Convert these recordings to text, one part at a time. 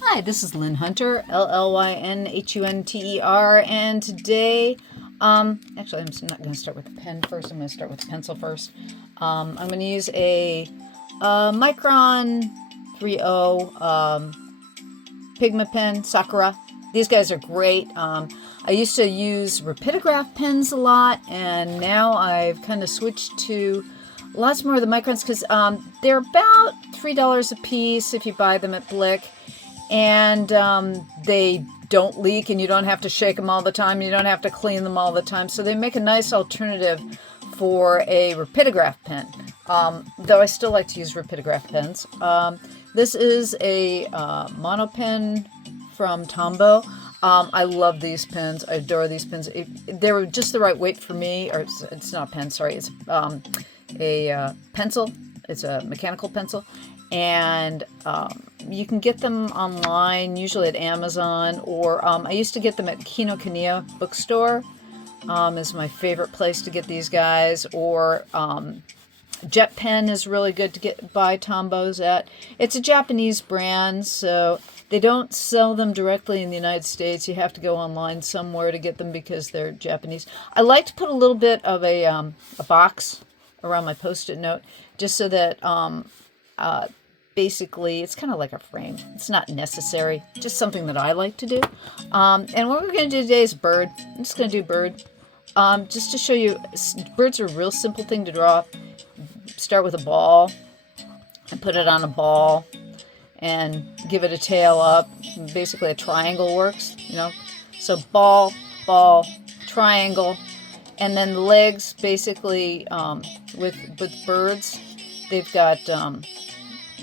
Hi, this is Llyn Hunter, Llynhunter, and today, actually, I'm not going to start with the pen first. I'm going to start with the pencil first. I'm going to use a Micron 30 Pigma pen, Sakura. These guys are great. I used to use rapidograph pens a lot, and now I've kind of switched to lots more of the Microns because they're about $3 a piece if you buy them at Blick. And they don't leak, and you don't have to shake them all the time. You don't have to clean them all the time. So they make a nice alternative for a rapidograph pen, though I still like to use rapidograph pens. This is a mono pen from Tombo. I love these pens. I adore these pens. They're just the right weight for me. Or it's not a pen, sorry. It's a pencil. It's a mechanical pencil. And you can get them online, usually at Amazon, or I used to get them at Kinokuniya bookstore, is my favorite place to get these guys, or Jet Pen is really good to buy Tombos at. It's a Japanese brand, so they don't sell them directly in the United States. You have to go online somewhere to get them because they're Japanese. I like to put a little bit of a box around my Post-it note, just so that basically, it's kind of like a frame. It's not necessary, just something that I like to do. And what we're going to do today is bird. I'm just going to do bird. Just to show you, birds are a real simple thing to draw. Start with a ball and put it on a ball and give it a tail up. Basically, a triangle works, you know. So ball, ball, triangle. And then the legs, basically, with birds, they've got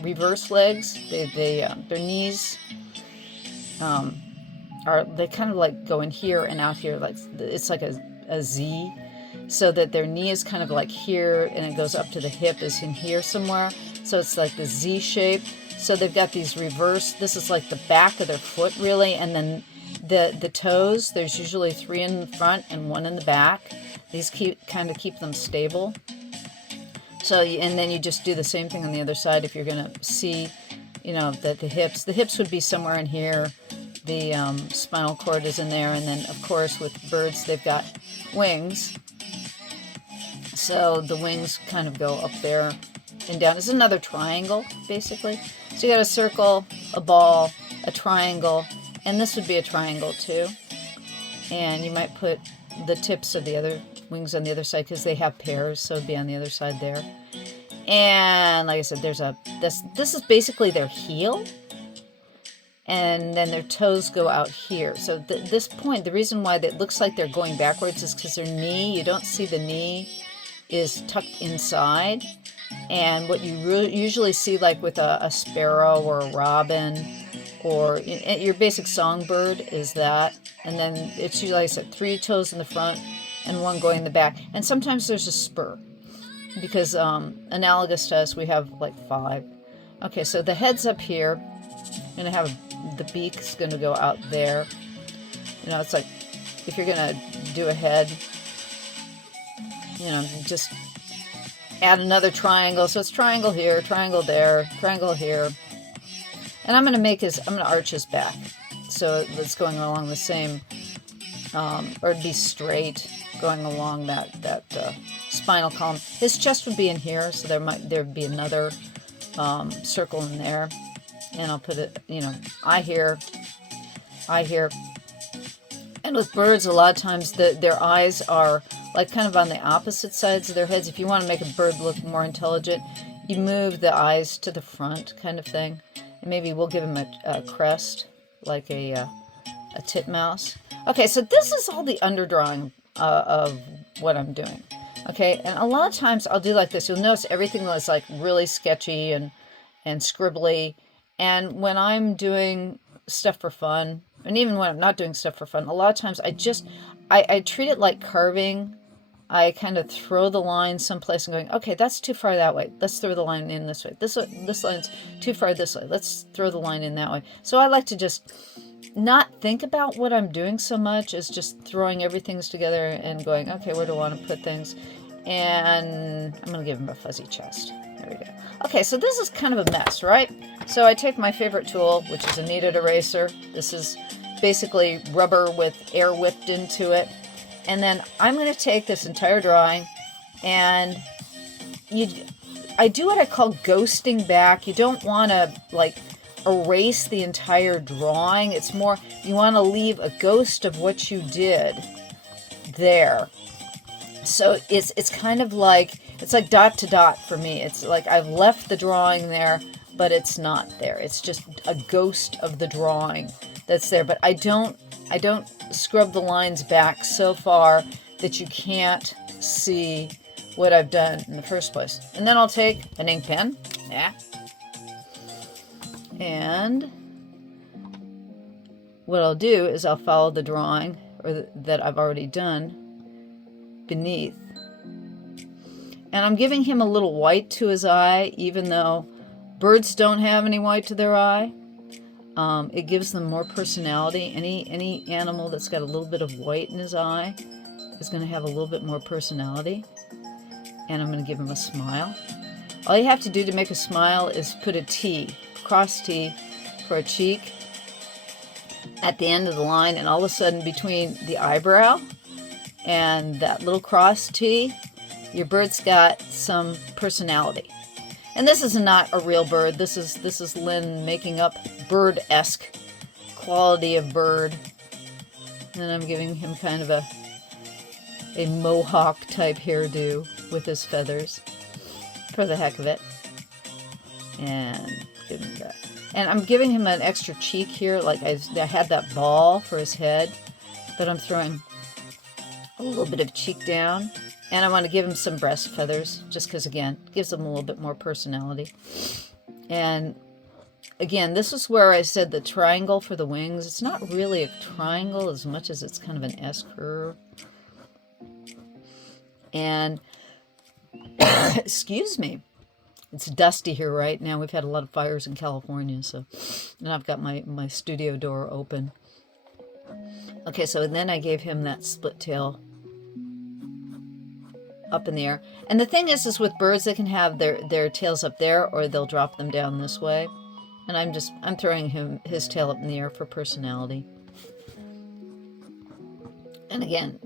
reverse legs. Their knees they kind of like go in here and out here, like it's like a Z, so that their knee is kind of like here and it goes up to the hip is in here somewhere. So it's like the Z shape. So they've got these reverse. This is like the back of their foot, really, and then the toes. There's usually 3 in the front and 1 in the back. These kind of keep them stable. So, and then you just do the same thing on the other side. If you're going to see, you know, that the hips would be somewhere in here. The spinal cord is in there. And then, of course, with birds, they've got wings. So the wings kind of go up there and down. It's another triangle, basically. So you got a circle, a ball, a triangle, and this would be a triangle too. And you might put the tips of the other wings on the other side because they have pairs, so it'd be on the other side there. And like I said, there's this is basically their heel, and then their toes go out here. So this point, the reason why it looks like they're going backwards is because their knee, you don't see the knee, is tucked inside. And what you usually see, like with a sparrow or a robin, or your basic songbird, is that. And then it's usually, like I said, 3 toes in the front and 1 going in the back. And sometimes there's a spur, because analogous to us, we have like 5. Okay, so the head's up here. You're going to have the beak's going to go out there. You know, it's like if you're going to do a head, you know, just add another triangle. So it's triangle here, triangle there, triangle here. And I'm going to arch his back. So it's going along the same, or it'd be straight, going along that spinal column. His chest would be in here, so there'd be another circle in there. And I'll put it, you know, eye here. And with birds, a lot of times their eyes are like kind of on the opposite sides of their heads. If you want to make a bird look more intelligent, you move the eyes to the front, kind of thing. And maybe we'll give him a crest, like a titmouse. Okay, so this is all the underdrawing of what I'm doing. Okay, and a lot of times I'll do like this. You'll notice everything was like really sketchy and scribbly. And when I'm doing stuff for fun, and even when I'm not doing stuff for fun, a lot of times I treat it like carving. I kind of throw the line someplace and going, okay, that's too far that way. Let's throw the line in this way. This line's too far this way. Let's throw the line in that way. So I like to just not think about what I'm doing so much as just throwing everything together and going, okay, where do I want to put things? And I'm going to give him a fuzzy chest. There we go. Okay, so this is kind of a mess, right? So I take my favorite tool, which is a kneaded eraser. This is basically rubber with air whipped into it. And then I'm going to take this entire drawing and I do what I call ghosting back. You don't want to like erase the entire drawing. It's more, you want to leave a ghost of what you did there. So it's kind of like, it's like dot to dot for me. It's like I've left the drawing there, but it's not there. It's just a ghost of the drawing that's there. But I don't scrub the lines back so far that you can't see what I've done in the first place. And then I'll take an ink pen. Yeah. And what I'll do is I'll follow the drawing that I've already done beneath. And I'm giving him a little white to his eye, even though birds don't have any white to their eye. It gives them more personality. Any animal that's got a little bit of white in his eye is going to have a little bit more personality. And I'm going to give him a smile. All you have to do to make a smile is put a T, cross T, for a cheek at the end of the line, and all of a sudden between the eyebrow and that little cross T, your bird's got some personality. And this is not a real bird. This is Llyn making up bird-esque quality of bird. And I'm giving him kind of a mohawk type hairdo with his feathers for the heck of it. And give him that. And I'm giving him an extra cheek here, like I had that ball for his head, but I'm throwing a little bit of cheek down. And I want to give him some breast feathers, just because, again, it gives him a little bit more personality. And, again, this is where I said the triangle for the wings. It's not really a triangle as much as it's kind of an S-curve. And, excuse me, it's dusty here right now. We've had a lot of fires in California, so, and I've got my studio door open. Okay, so then I gave him that split tail up in the air. And the thing is with birds, they can have their tails up there, or they'll drop them down this way. And I'm throwing his tail up in the air for personality. And again,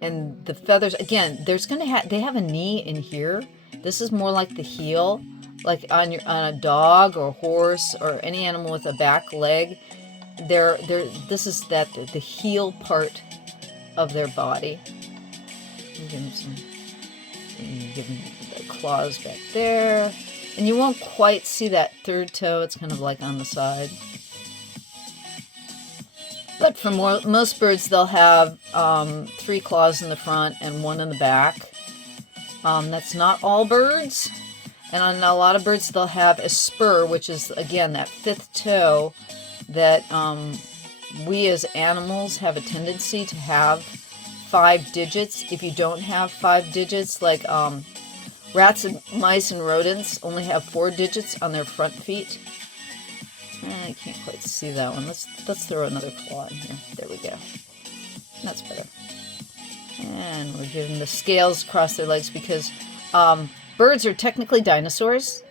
and the feathers, again, they have a knee in here. This is more like the heel, like on a dog or horse or any animal with a back leg. This is the heel part of their body. Give him the claws back there. And you won't quite see that third toe. It's kind of like on the side. But for most birds, they'll have 3 claws in the front and 1 in the back. That's not all birds. And on a lot of birds, they'll have a spur, which is, again, that 5th toe that we as animals have a tendency to have 5 digits. If you don't have 5 digits, like rats and mice and rodents only have 4 digits on their front feet. I can't quite see that one. Let's throw another claw in here. There we go. That's better. And we're giving the scales across their legs because birds are technically dinosaurs.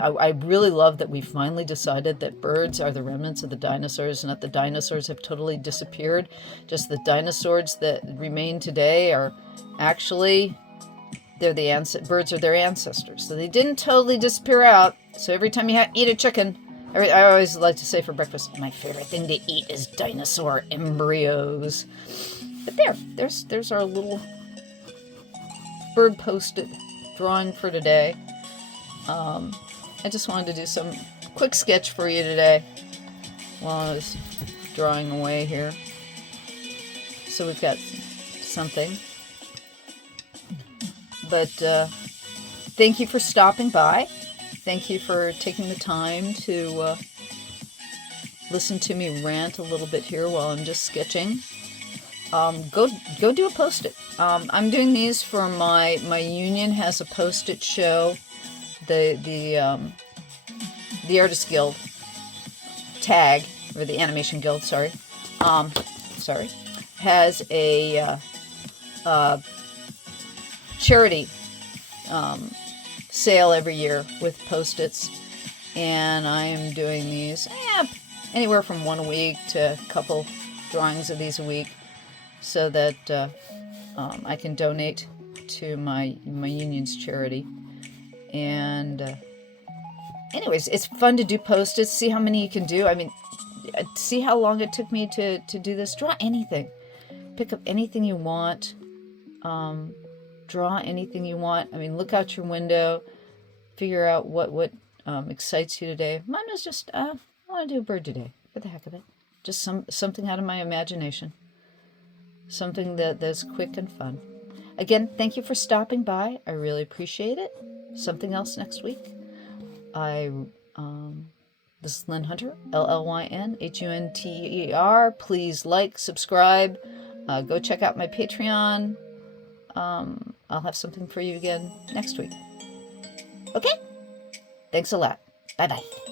I really love that we finally decided that birds are the remnants of the dinosaurs and that the dinosaurs have totally disappeared. Just the dinosaurs that remain today are actually, birds are their ancestors. So they didn't totally disappear out. So every time you eat a chicken, I always like to say for breakfast, my favorite thing to eat is dinosaur embryos. But there's our little bird post-it drawing for today. I just wanted to do some quick sketch for you today while I was drawing away here. So we've got something. But thank you for stopping by. Thank you for taking the time to listen to me rant a little bit here while I'm just sketching. Go do a post-it. I'm doing these for my union has a post-it show. The Artist Guild tag, or the Animation Guild, has a charity sale every year with Post-its, and I am doing these anywhere from 1 a week to a couple drawings of these a week, so that I can donate to my union's charity. And anyways, it's fun to do Post-its, see how many you can do. I mean, see how long it took me to do this. Draw anything. Pick up anything you want. Draw anything you want. I mean, look out your window. Figure out what excites you today. Mine was just, I want to do a bird today, for the heck of it. Just something out of my imagination. Something that's quick and fun. Again, thank you for stopping by. I really appreciate it. Something else next week. This is Llyn Hunter, LLYNHUNTER. Please like, subscribe. Go check out my Patreon. I'll have something for you again next week. Okay? Thanks a lot. Bye-bye.